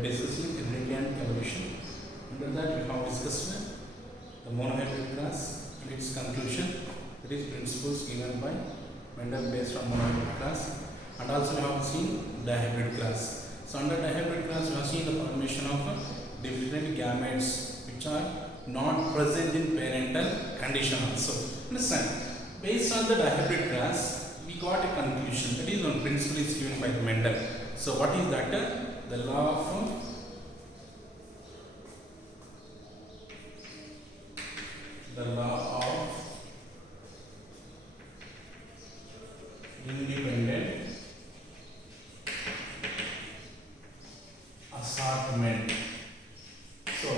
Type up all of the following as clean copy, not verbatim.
we are discussing heredity and evolution. Under that, we have discussed the monohybrid class and its conclusion, that is principles given by Mendel based on monohybrid class, and also we have seen dihybrid class. So under dihybrid class, we have seen the formation of different gametes which are not present in parental condition also. Understand? Based on the dihybrid class, we got a conclusion, that is one principle is given by the Mendel. So what is that? The law of independent assortment. So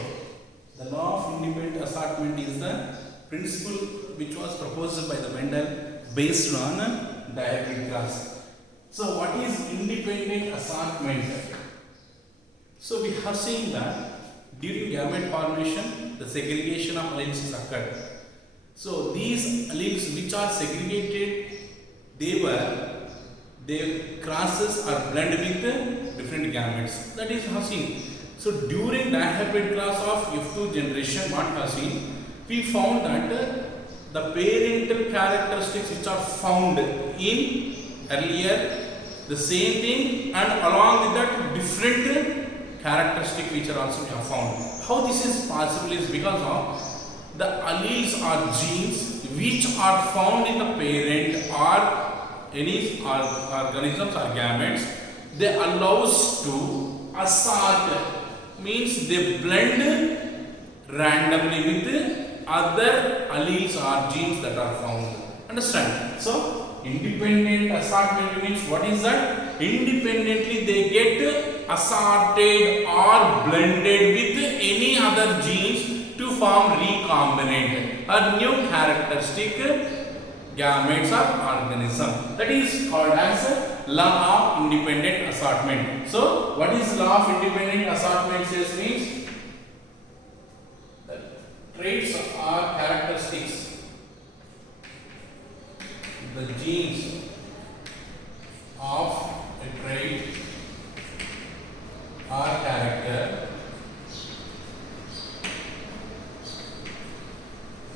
the law of independent assortment is the principle which was proposed by the Mendel based on dihybrid class. So what is independent assortment? So we have seen that during gamete formation, the segregation of alleles is occurred. So these alleles which are segregated, their crosses are blended with different gametes. That is have seen. So during dihybrid class of F2 generation, what have seen? We found that the parental characteristics which are found in earlier, the same thing, and along with that different characteristic which are also we have found. How this is possible is because of the alleles or genes which are found in the parent or any organisms or gametes. They allows to assort, means they blend randomly with other alleles or genes that are found. Understand? So independent assortment means what is that? Independently they get assorted or blended with any other genes to form recombinant or new characteristic gametes or organism. That is called as law of independent assortment. So what is law of independent assortment says means the traits or characteristics, the genes of a trait or character,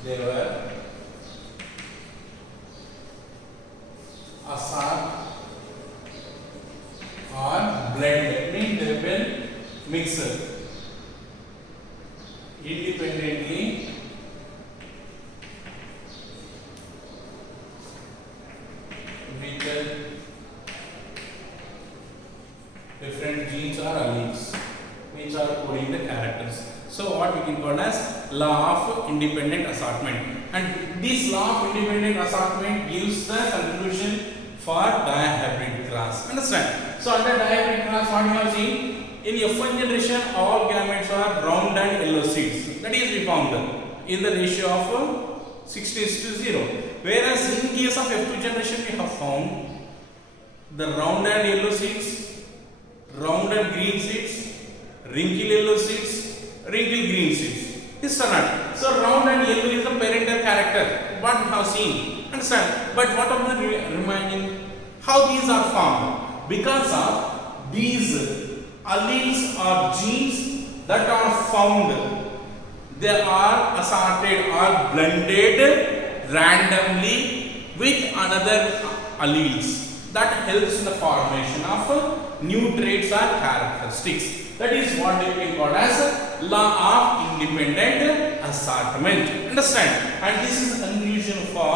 they were assort or blend, means they have been mixed independently with different genes or alleles which are coding the characters. So what we can call as law of independent assortment, and this law of independent assortment gives the conclusion for dihybrid class. Understand? So under dihybrid class, what we have seen in F1 generation, all gametes are round and yellow seeds. That is we found in the ratio of 60:0. Whereas in case of F2 generation, we have found the round and yellow seeds, round and green seeds, wrinkle yellow seeds, wrinkle green seeds. Is or not? So round and yellow is the parental character. What we have seen. Understand? But what about the remaining? How these are formed? Because of these alleles or genes that are found, they are assorted or blended randomly with another alleles. That helps in the formation of new traits or characteristics. That is what we can call as law of independent assortment. Understand? And this is the conclusion for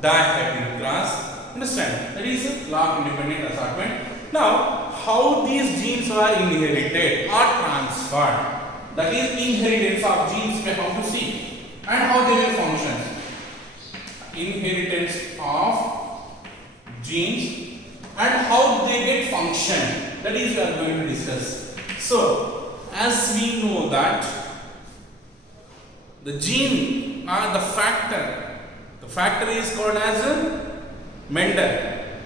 dihybrid class. Understand? That is law of independent assortment. Now, how these genes are inherited or transferred? That is inheritance of genes we have to see, and how they will function. Inheritance of genes and how they get function. That is we are going to discuss. So, as we know that the gene or the factor is called as a Mendel,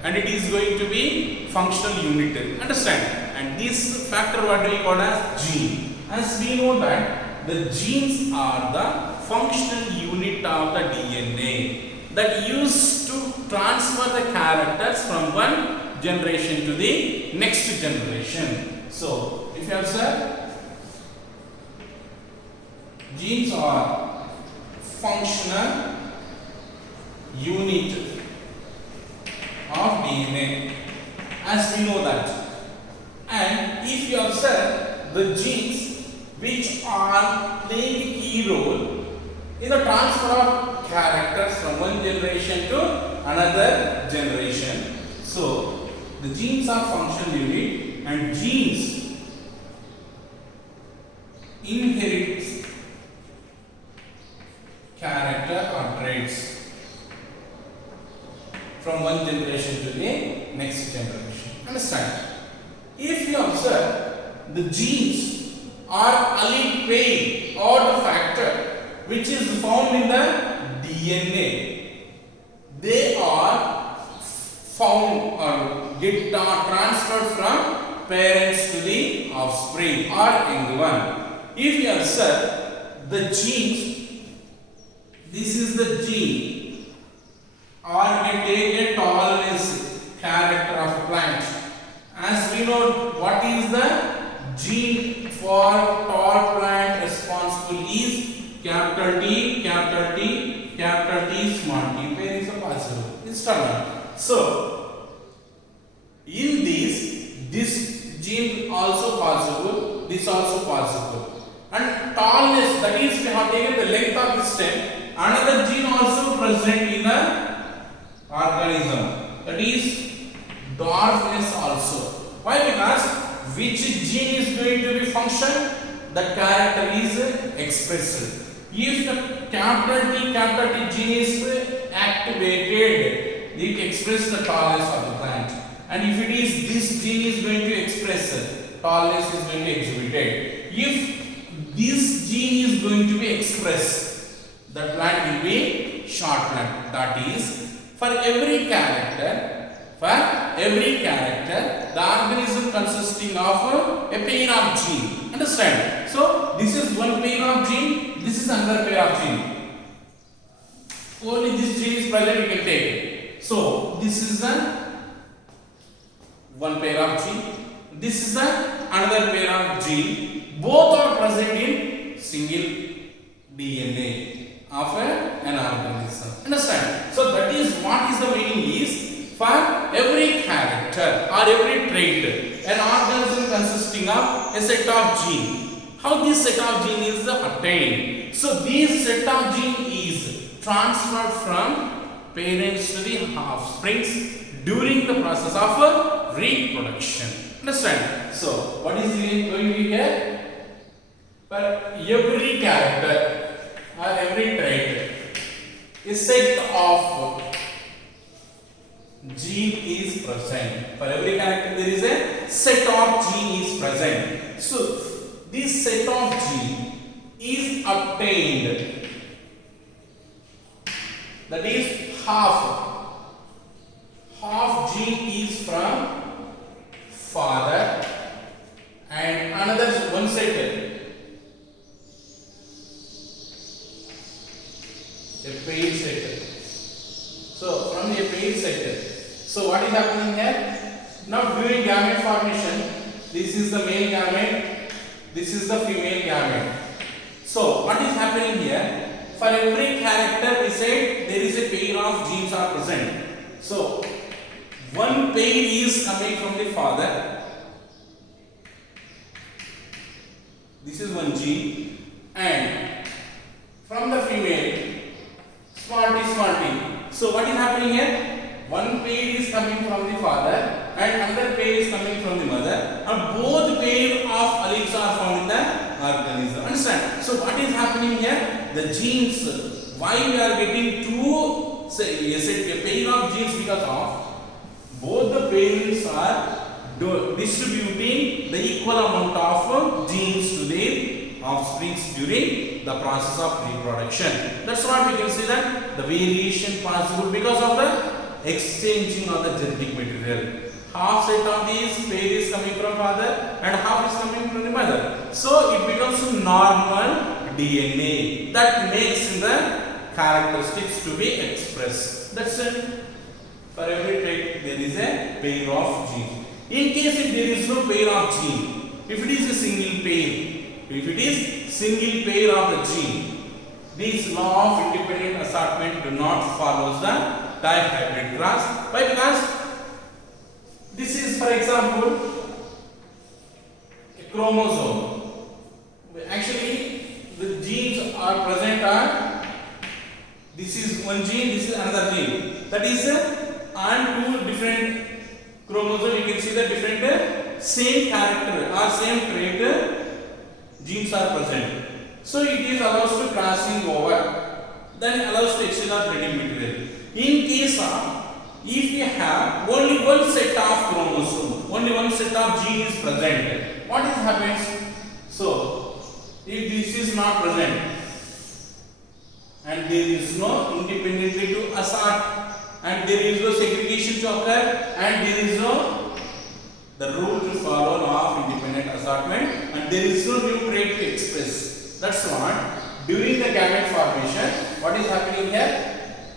and it is going to be functional unit. Understand? And this factor what we call as gene. As we know that the genes are the functional unit of the DNA that used to transfer the characters from one generation to the next generation. So if you observe, genes are functional unit of DNA, as we know that. And if you observe, the genes which are playing a key role in the transfer of characters from one generation to another generation. So the genes are functional unit, and genes inherit character or traits from one generation to the next generation. Understand? If you observe, the genes are allele pair or the factor which is found in the DNA. They are found or get transferred from parents to the offspring or young one. If you observe, the genes, this is the gene, or we take a tallness character of a plant. As we know, what is the gene for tall plant responsible is capital T, capital T, capital T, small t. Where is the possible? It's terminal. So in this gene also possible, this also possible. And tallness, that is, we have taken the length of the stem. Another gene also present in the organism, that is dwarfness also. Why? Because which gene is going to be function, the character is expressed. If the capital T gene is activated, it expresses the tallness of the plant. And if it is this gene is going to express, tallness is going to be exhibited. If this gene is going to be expressed, the plant will be short plant. That is, for every character, the organism consisting of a pair of gene. Understand? So this is one pair of gene, this is another pair of gene. Only this gene is present, you can take it. So this is the one pair of gene, this is the another pair of gene. Both are present in single DNA of an organism. Understand? So that is what is the meaning is, for every character or every trait, an organism consisting of a set of gene. How this set of gene is obtained? So this set of gene is transferred from parents to the offsprings during the process of reproduction. Understand? So what is going to be here? For every character or every trait, a set of gene is present. For every character there is a set of gene is present. So this set of gene is obtained, that is half gene is from father and another one set, a pair set. So from a pair set, so what is happening here? Now during gamete formation, this is the male gamete, this is the female gamete. So what is happening here? For every character we said there is a pair of genes are present. So one pair is coming from the father. This is one gene, and from the female, small t. So what is happening here? One pair is coming from the father and another pair is coming from the mother, and both pair of alleles are found in the organism. Understand? So what is happening here? The genes, why we are getting two, say a pair of genes, because of both the parents are distributing the equal amount of genes to their offsprings during the process of reproduction. That's what we can see, that the variation possible because of the exchanging of the genetic material. Half set of these pair is coming from father and half is coming from the mother. So it becomes a normal DNA that makes the characteristics to be expressed. That's it. For every trait there is a pair of gene. In case if there is no pair of gene, if it is a single pair of the gene, this law of independent assortment do not follow the dihybrid cross. Why? Because this is, for example, a chromosome. Actually, the genes are present on, this is one gene, this is another gene. That is on two different chromosomes. You can see the different same character or same trait genes are present. So it is allows to crossing over, then allows to exchange of breeding material. In case of, if we have only one set of chromosome, only one set of gene is present, what happens? So if this is not present and there is no independently to assort, and there is no segregation to occur, and there is no the rule to follow law of independent assortment, and there is no new trait to express. That's what during the gamete formation, what is happening here?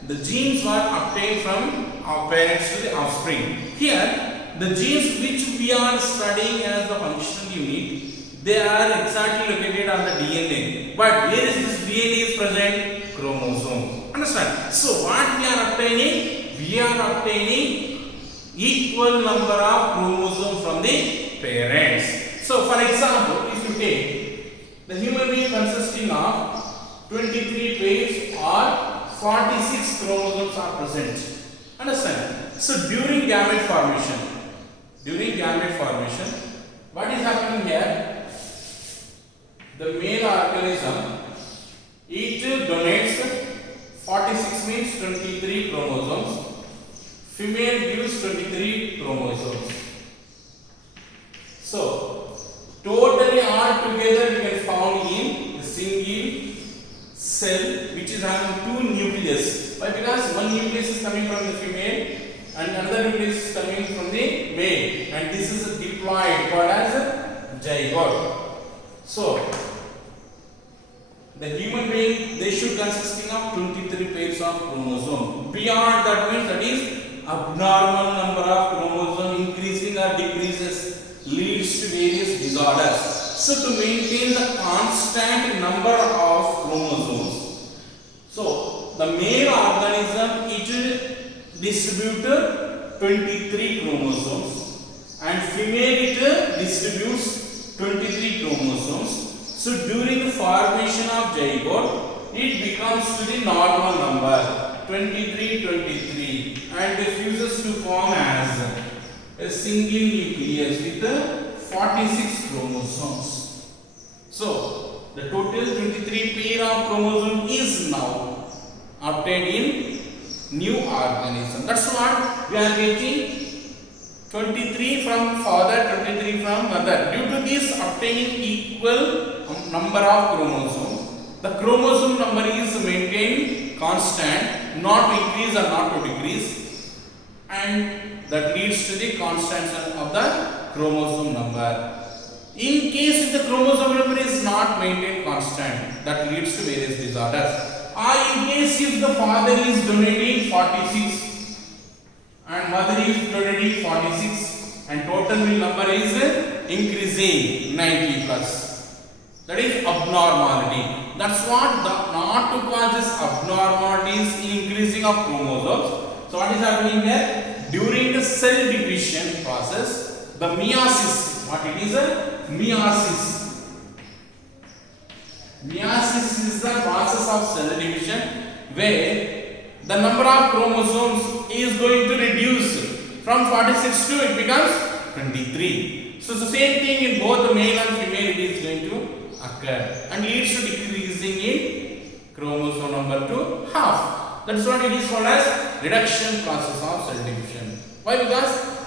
The genes were obtained from our parents to the offspring. Here, the genes which we are studying as the functional unit, they are exactly located on the DNA. But where is this DNA is present? Chromosome. Understand? So what we are obtaining? We are obtaining equal number of chromosomes from the parents. So for example, if you take the human being consisting of 23 pairs or 46 chromosomes are present. Understand? So during gamete formation, what is happening here? The male organism, it donates 46 means 23 chromosomes. Female gives 23 chromosomes. So totally all together we can found in a single cell which is having two nucleus. Why? Because one nucleus is coming from the female and another nucleus is coming from the male, and this is diploid called as a zygote. So the human being, they should consisting of 23 pairs of chromosome. Beyond that means that is abnormal number of chromosome increasing or decreases leads to various disorders. So to maintain the constant number of chromosomes, so the male organism it will distribute 23 chromosomes and female it distributes 23 chromosomes. So during the formation of zygote, it becomes to the normal number 23 and fuses to form as a single nucleus with 46 chromosomes. So the total 23 pair of chromosome is now obtained in new organism. That's what we are getting. 23 from father, 23 from mother. Due to this obtaining equal number of chromosomes, the chromosome number is maintained constant, not to increase or not to decrease, and that leads to the constancy of the chromosome number. In case if the chromosome number is not maintained constant, that leads to various disorders. Or in case if the father is donating 46 and mother is donating 46 and total number is increasing 90 plus. That is abnormality. That's what the not to cause this abnormalities in increasing of chromosomes. So what is happening here? During the cell division process, the meiosis, what it is a meiosis. Meiosis is the process of cell division where the number of chromosomes is going to reduce from 46 to it becomes 23. So the same thing in both the male and female it is going to occur and leads to decreasing in chromosome number to half. That's what it is called as reduction process of cell division. Why? Because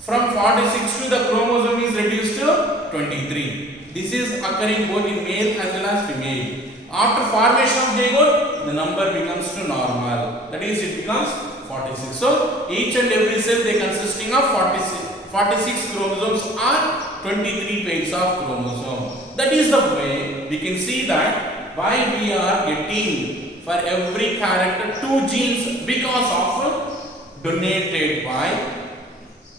from 46 to the chromosome is reduced to 23. This is occurring both in male as well as female. After formation of zygote, the number becomes to normal. That is, it becomes 46. So each and every cell they consisting of 46 chromosomes or 23 pairs of chromosomes. That is the way we can see that why we are getting for every character 2 genes because of donated by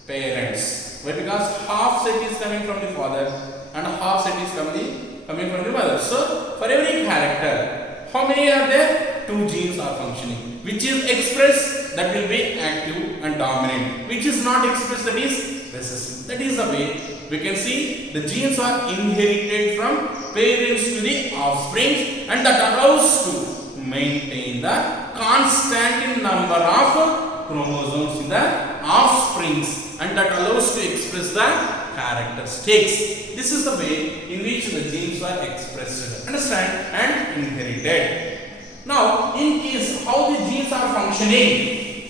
parents. Why? Because half set is coming from the father and half set is coming from the mother. So for every character, how many are there? Two genes are functioning. Which is expressed, that will be active and dominant. Which is not expressed, that is recessive. That is the way we can see the genes are inherited from parents to the offspring, and that allows to maintain the constant number of chromosomes in the offsprings, and that allows to express the characteristics. This is the way in which the genes are expressed, understand, and inherited. Now, in case how the genes are functioning,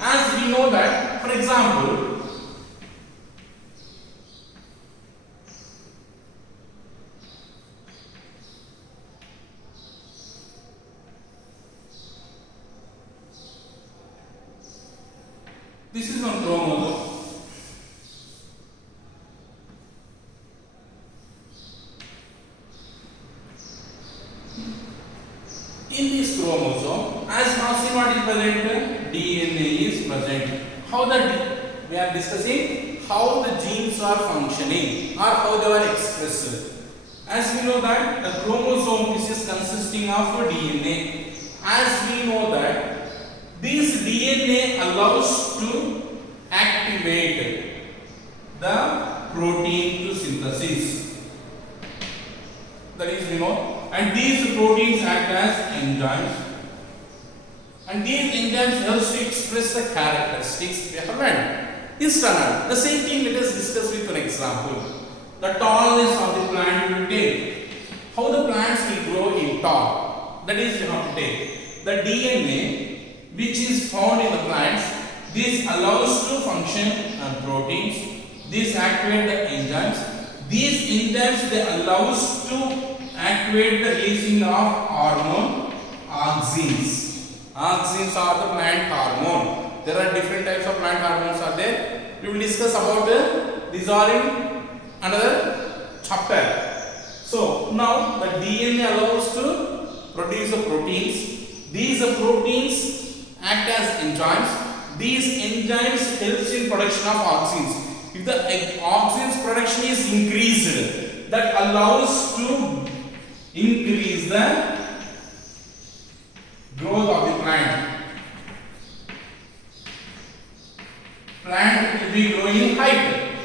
as we know that, for example, this is one chromosome. In this chromosome, as now see what is present, DNA is present. How that we are discussing how the genes are functioning or how they are expressed. As we know that the chromosome is consisting of DNA. As we know that this DNA allows to activate the protein to synthesis. That is, we know. And these proteins act as enzymes, and these enzymes helps to express the characteristics we have learned. External. The same thing let us discuss with an example. The tallness of the plant we will take. How the plants will grow in tall. That is, we have to take the DNA which is found in the plants. This allows to function on proteins. This activate the enzymes. These enzymes they allows to activate the releasing of hormone auxins. Auxins are the plant hormone. There are different types of plant hormones are there. We will discuss about these are in another chapter. So now the DNA allows to produce the proteins. These proteins act as enzymes. These enzymes helps in production of auxins. If the auxins production is increased, that allows to increase the growth of the plant. Plant will be growing in height.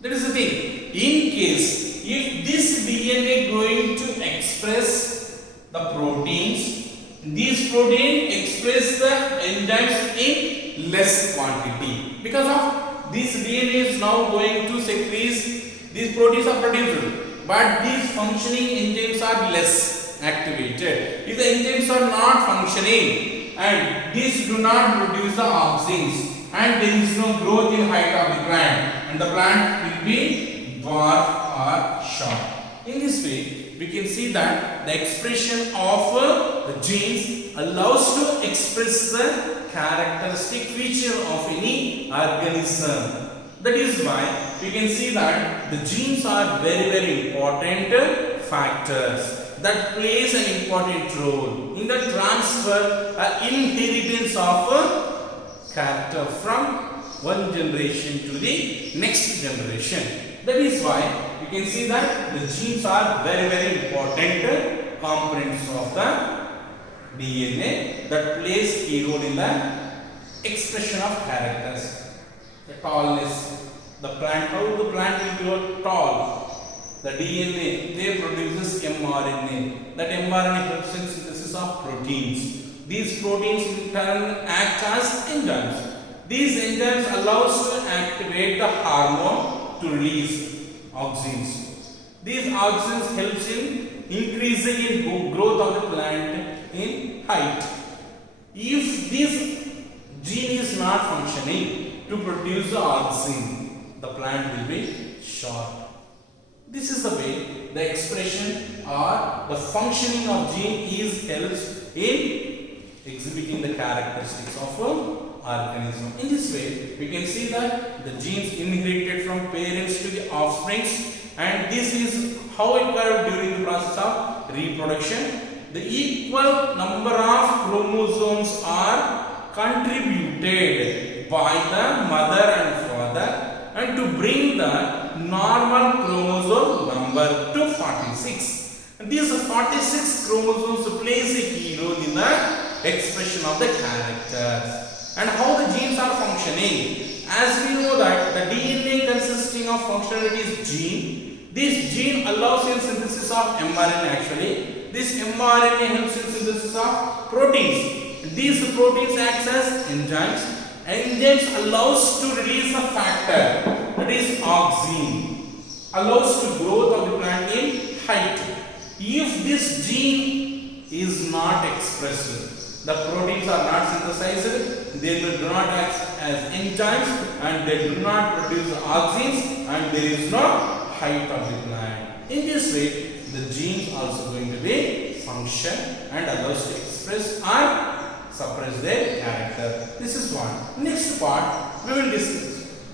That is the thing. In case if this DNA going to express the proteins, these proteins express the enzymes in less quantity. Because of this DNA is now going to secrete, these proteins are produced. But these functioning enzymes are less activated. If the enzymes are not functioning and these do not produce the auxins, and there is no growth in height of the plant, and the plant will be dwarf or short. In this way, we can see that the expression of the genes allows to express the characteristic feature of any organism. That is why we can see that the genes are very, very important factors that plays an important role in the transfer inheritance of character from one generation to the next generation. That is why we can see that the genes are very, very important components of the DNA that plays key role in the expression of characters. The tallness, the plant, how the plant will grow tall. The DNA, they produces mRNA. That mRNA helps in synthesis of proteins. These proteins in turn act as enzymes. These enzymes allows to activate the hormone to release auxins. These auxins helps in increasing in growth of the plant in height. If this gene is not functioning to produce the auxin, the plant will be short. This is the way the expression or the functioning of gene is helps in exhibiting the characteristics of an organism. In this way, we can see that the genes inherited from parents to the offsprings, and this is how it occurred during the process of reproduction. The equal number of chromosomes are contributed by the mother and father and to bring the normal chromosome number to 46. And these 46 chromosomes plays a key role in the expression of the characters. And how the genes are functioning? As we know that the DNA consisting of functionalities gene, this gene allows in synthesis of mRNA actually. This mRNA helps in synthesis of proteins. These proteins act as enzymes. Enzymes allows to release a factor, that is auxin, allows to growth of the plant in height. If this gene is not expressed, the proteins are not synthesized, they do not act as enzymes and they do not produce auxins and there is no height of the plant. In this way, the genes also going to be function and allows to express or suppress their character. This is one. Next part we will discuss.